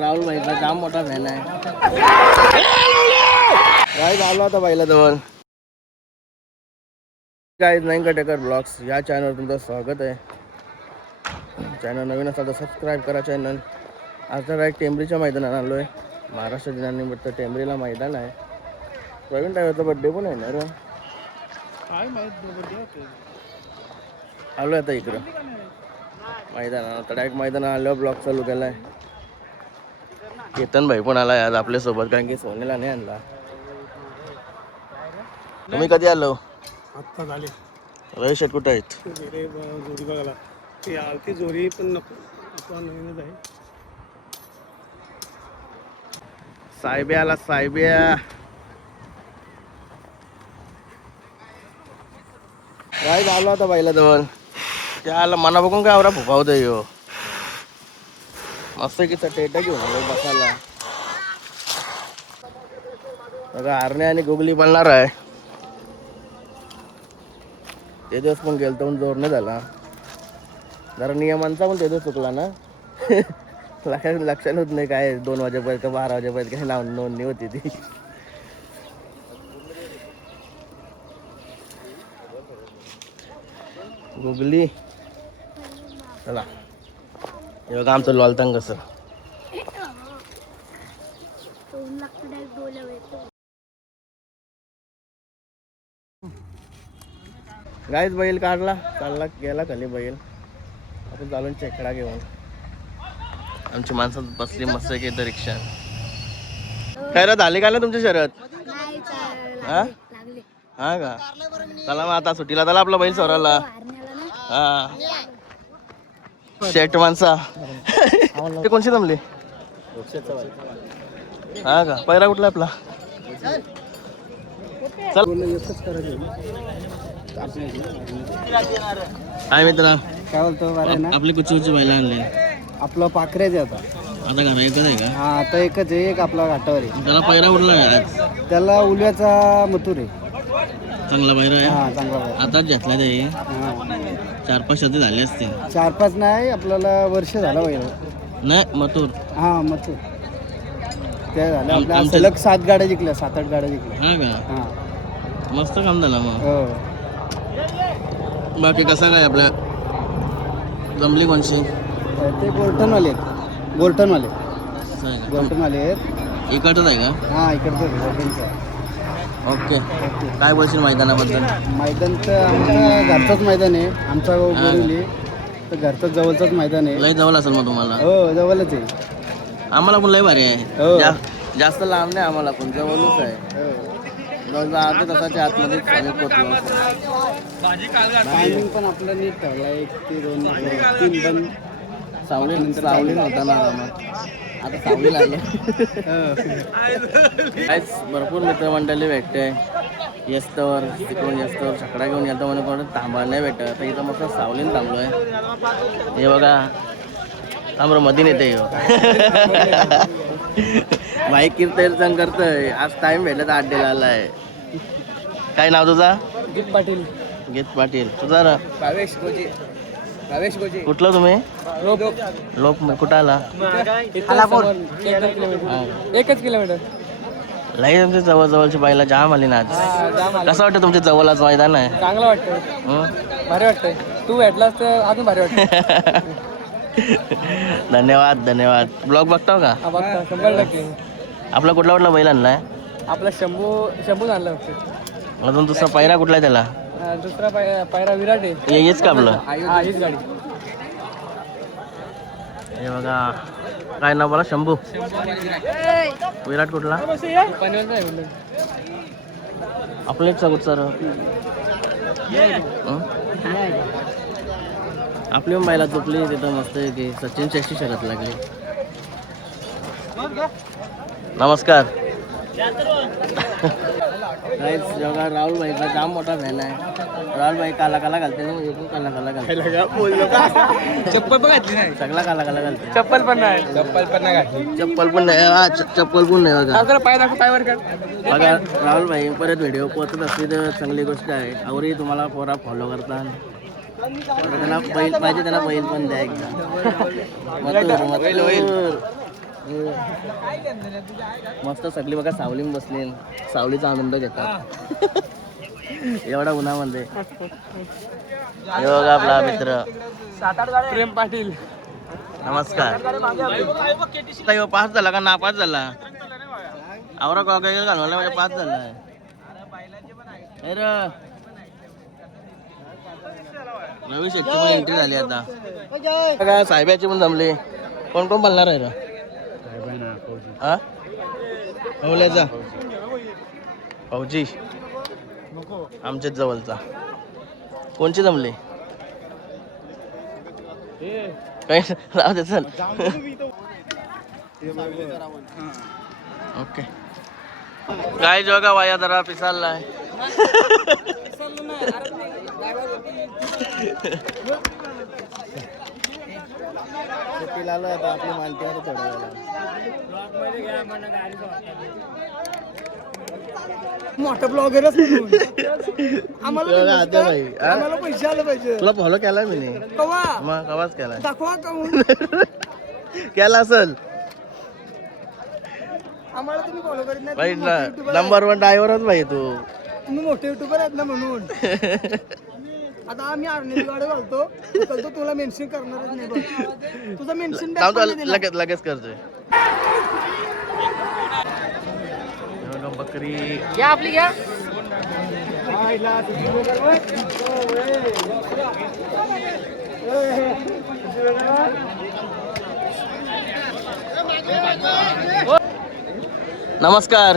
राहुल भाईचा जाम मोठा फॅन आहे. काय झालं होता पहिला जवळ काय नाही कटेकर ब्लॉग्स या चॅनलवर तुमचं स्वागत आहे. चॅनल नवीन असाल तर सबस्क्राईब करा चॅनल. आज तर एक टेंबरीच्या मैदानात आलो आहे. महाराष्ट्र दिनानिमित्त टेंबरीला मैदान आहे. प्रवीण ड्रायव्हरचा बड्डे पण आहे ना रे. काय माहित आलो आता इकडं मैदानात. तर डायरेक्ट मैदानात आल्यावर ब्लॉग चालू केला आहे. केतन भाई पण आला आज आपल्यासोबत, कारण की सोनेला नाही आणला. तुम्ही कधी आलो? आत्ता झाले रवी शेट कुठे आहेत? जोडी बघायला ती आलती जोडी पण नको आता नवीनच आहे. साहेब्या आला साहेब्या. काय झालं होता पहिला जवळ त्याला मना बघून काय आवरा फुकावत यो मस्त की टेटा घेऊन आलो बसायला. बघा आरणे आणि गुगली बनणार आहे. ते दिवस पण गेलतो पण जोर नाही झाला. जरा नियमांचा पण ते दिवस चुकला ना. लक्षात होत नाही काय 2 वाजेपर्यंत 12 वाजेपर्यंत काही लावून नोंदणी होती ती. गुगली चला हे बघा आमचं लॉलतंग कसं. गाईच बैल काढला चालला गेला खाली बैल. आपण चालून चेकडा घेऊन आमची माणसं बसली मस्त की रिक्षा. खैरात झाली का ना तुमची शर्यत? हा हा का चला मग आता सुट्टीला चला आपला बैल सोराला. हा शेट माणसा ते कोणशी जमली? हा का पैरा कुठला आपला? चल काय मित्रा काय बोलतो आपली कुची कुची बैला आणले. आपलं पाखरेच आता आता घरा एकच आहे का? हा आता एकच आहे. एक आपला घाटावर आहे. त्याला पैरा उडला आहे आज. त्याला उलव्याचा मथुर आहे. चांगला पैरा आहे. हा चांगला आहे. आताच घेतला ते. हा 4-5 शब्द झाले असतील. 4-5 नाही आपल्याला वर्ष झाला पाहिजे. नाही मथुर हा मथुर ते झालं आपल्या सलग 7 गाड्या जिंकल्या 7-8 गाड्या जिंकल्या. हा का हा मस्त काम झालं मग. हो बाकी कसं काय आपल्या जमली कोणची? ते गोल्टनवाले गोल्टनवाले असं आहे का? गोल्टनवाले आहेत. इकडचंच आहे का? हा इकडचं गोल्टनचं. ओके काय बोलशील मैदानाबद्दल? मैदान तर आमच्या घरचंच मैदान आहे. आमचा गाव बोरिवली तर घरचंच जवळचंच मैदान आहे. लय जवळ असेल मग तुम्हाला? हो जवळच आहे. आम्हाला पण लय भारी आहे. हो. जास्त लांब नाही आम्हाला पण जवळच आहे. हो. जवळजवळ अर्ध्या तासाच्या आतमध्येच आम्ही पोहोचलो. टायमिंग पण आपलं नीट ठेवला 1 ते 2 3 पण सावली नव्हता ना आता सावली लागली. काहीच भरपूर मित्रमंडळी भेटते. यस्तवर तिकडून यस्तवर छकडा घेऊन येतो म्हणून कोण थांबायला नाही भेटत. आता इथं मस्त सावलीन थांबलोय. हे बघा आम्हाला मधीन येते बाईक कीर्तन करतोय. आज टाइम भेटला तर अड्डेला आलाय. काय नाव तुझा? गीत पाटील. गीत पाटील. तुझा भावेश गोजे. कुठलं तुम्ही? लोक कुठं आला? 1 किलोमीटर. लई तुमच्या जवळची बाईला जाम आली ना आज. कसं वाटतं तुमच्या जवळच मैदान आहे? चांगलं वाटतं. भारी वाटतंय. तू भेटलास तर अजून भारी वाटतं. धन्यवाद धन्यवाद. ब्लॉग बघताव का? 100%. आपला कुठला बैल आणलाय? आपला शंभू आणला. अजून दुसरा पैरा कुठला आहे त्याला? दुसरा पायरा विराट आहे. हेच का आपलं? हा हीच गाडी. हे बघा काय नाव बोला? शंभू. विराट कुठला? आपलेच सगळं सर आपली पण बायला चुकली तिथं मस्त की सचिन चेष्टी शरत लागली. नमस्कार. जेव्हा राहुल भाईचा जाम मोठा फॅन आहे. राहुल भाई काला घालते ना. काला घालते. चप्पल पण घातली नाही. सगळा काला घालते. चप्पल पण नाही घातली. चप्पल पण नाही. चप्पल पण नाही बघा. पाय दाखव पायवर कर. बघा राहुल भाई परत व्हिडिओ पोहोचत असली तर चांगली गोष्ट आहे. आवरी तुम्हाला पोरा फॉलो करतात. त्यांना बैल पाहिजे, त्यांना बैल पण द्या एकदा. मथुर मस्त सगळी बघा सावलीत बसली, सावलीचा आनंद घेतात एवढा उन्हामध्ये. हे बघा आपला मित्र प्रेम पाटील. नमस्कार. पास झाला का नापास झाला? आवरा काय घालवला म्हणजे पास झालाय. रवी शेट्टी पण एंट्री झाली आता. काय साहेबाची पण जमली. कोण कोण बोलणार आहे रे? हा फौल्याचा फौजी आमच्याच जवळचा. कोणची जमली? काही राहू दे चल. ओके काय जोगा वाया जरा पिसाललाय. आलो आता आपली मालकीवर थोड्या मोठा ब्लॉगरच आम्हाला पैसे आले पाहिजे. तुला फॉलो केलाय मी कवा मग कवाच केलाय दाखवा केला असेल आम्हाला तुम्ही फॉलो करीत नाही. भाई नंबर 1 ड्रायव्हरच भाई तू. तुम्ही मोठे युट्यूबर आहेत ना म्हणून. आता आम्ही आर्मी गाडी घालतो तर तुला मेन्शन करणारच नाही बघ. तुझं मेन्शन लगेच लगेच करतोय. बकरी घ्या आपली घ्या. नमस्कार.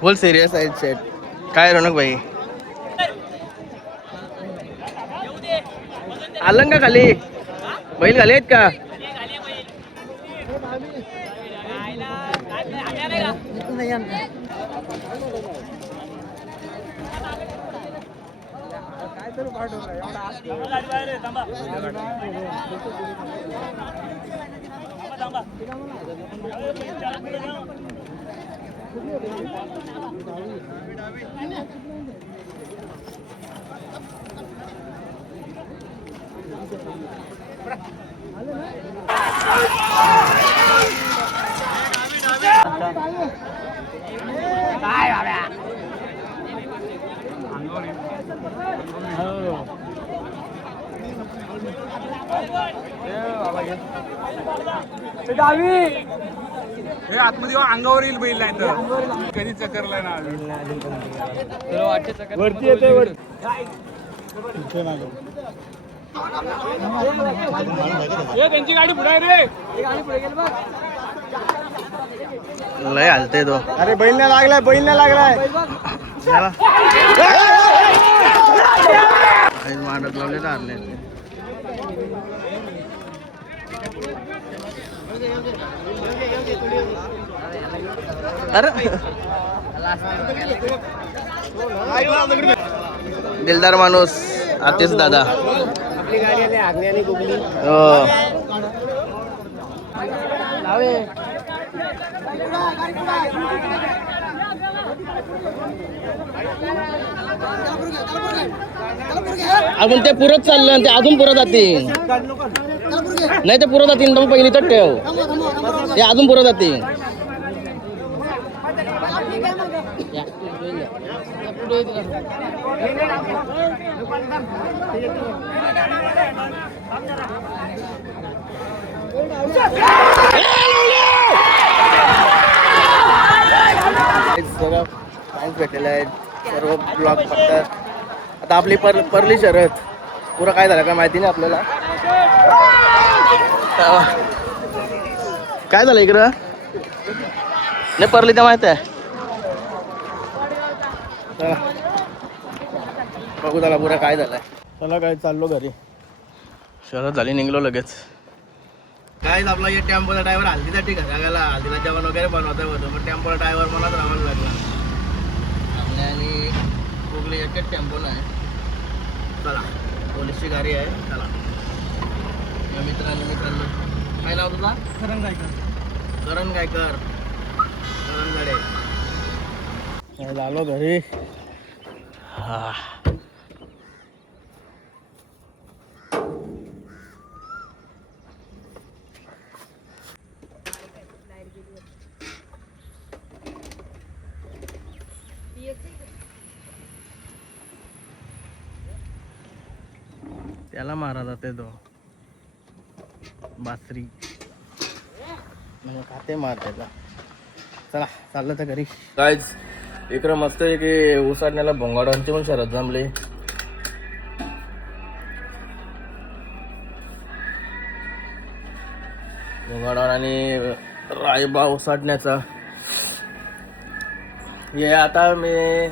फुल सिरियस आहे सेट. काय रोनक भाई आलं का खाली? बैल खाली आहेत का? हे आतमध्ये अंगावर येईल बैल नाही तर कधी चकरलाय ना वरती येते त्यांची गाडी पुढे रे. लय हलते तो. अरे बैल नाही लागलाय, बैल नाही लागलाय. मांडत लावले तर हरले. अरे दिलदार माणूस आतिश दादा. आपली गाडी आली आग्नेयाने गुगली. हो अजून ते पुरत चाललं ते अजून पुरत जातील. नाही ते पुरत जातील. मग पहिली तर ठेव ते अजून पुरत जातील. भेटलेले आहेत सर्व ब्लॉग फक्त. आता आपली परली शर्यत पुरं काय झालं काय माहिती नाही आपल्याला. काय झालं इकडं नाही परली तर माहिती आहे. बघू त्याला पुरा काय झालंय. चला काय चाललो घरी. शरद झाली निघलो लगेच. काय आपला या टेम्पोचा ड्रायव्हर हल्दीसाठी घरा गेला. हल्दीला जेवण वगैरे बनवता होतं मग टेम्पोचा ड्रायव्हर मलाच राहायला लागला. आणि गुगली एकच टेम्पो नाही. चला पोलीसची गाडी आहे. चला या मित्रांनी मी चाललो. काय नाव तुझा? करण गायकर. करण गायकर करण गाडे. झालो घरी. हा त्याला मारा जाते तो बासरी खाते मार त्याचा. चला चाललं तर घरी. कायच इकडं मस्त आहे की उसाडण्याला भोंगाडांची पण शरद जमली. भोंगाडावर आणि रायबा उसाडण्याचा हे आता मी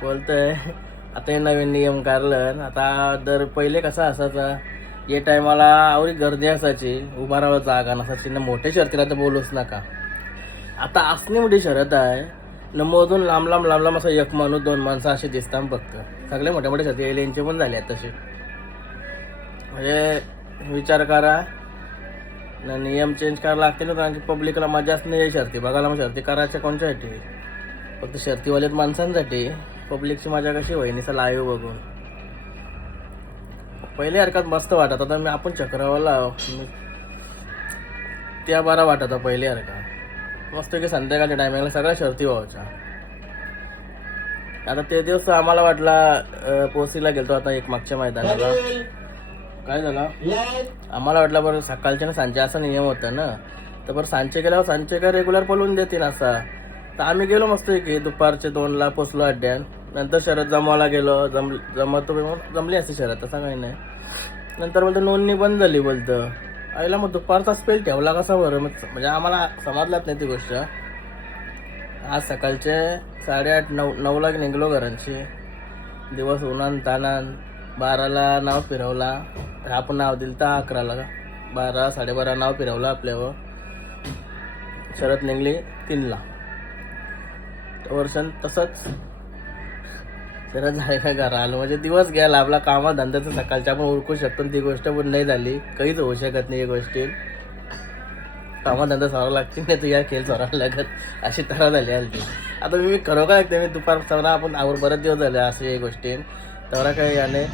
बोलतोय. आता हे नवीन नियम काढलं. आता दर पहिले कसा असायचा ये टायमाला आवडी गर्दी असायची, उभा राहायला जागा नसायची ना. मोठ्या शर्तीला तर बोलूच नका. आता असली मोठी शर्यत आहे न, मधून लांब लांब असं एक माणूस 2 माणसं असे दिसतात फक्त. सगळे मोठ्या मोठ्या शर्ती एलियनचे पण झाले आहेत तसे. म्हणजे विचार करा ना, नियम चेंज करायला लागते ना, कारण की पब्लिकला मजाच नाही आहे शर्ती बघायला. मग शर्ती करायच्या कोणच्यासाठी? फक्त शर्तीवालेत माणसांसाठी. पब्लिकची मजा कशी होईल निसा लाईव्ह बघून. पहिले हरकत मस्त वाटत होता. मी आपण चक्रावाला त्या बरा वाटत होता पहिले हरकत मस्त की संध्याकाळच्या टायमिंगला सगळ्या शर्ती व्हायच्या. आता ते दिवस आम्हाला वाटला पोसीला गेलतो आता एक मागच्या मैदानाला. काय झालं आम्हाला वाटलं बरं सकाळच्या ना सांचे असा नियम होता ना, तर बरं सांचे गेल्यावर सांचे काय रेग्युलर पळून देतील असा. तर आम्ही गेलो मस्त की दुपारचे 2ला पोचलो अड्ड्यान. नंतर शरद जमवायला गेलो. जमली असते शरद तसा काही नाही. नंतर बोलतं नोंदणी बंद झाली बोलतं. आईला मग दुपारचा स्पेल ठेवला कसा बरं? म्हणजे आम्हाला समजलाच नाही ती गोष्ट. आज सकाळचे 8:30-9ला निघलो घरांची. दिवस उन्हान तानान 12ला नाव फिरवला. आपण नाव दिलं तर 11ला 12-12:30 नाव फिरवलं आपल्यावर. शरद निघली 3ला. वर्षान तसंच शरद झाले का घरा आलो. म्हणजे दिवस गेला आपला कामा धंद्याचं. सकाळच्या आपण उरकू शकतो ती गोष्ट पण नाही झाली. काहीच होऊ शकत नाही या गोष्टी. कामाधंदा सोडावं लागते नाही तर या खेळ सोडावं लागत अशी तरा झाली आली. आता मी खरोखर ऐकते मी दुपार सवरा आपण आवर बरेच दिवस झाले असे गोष्टी तेवढा काही याने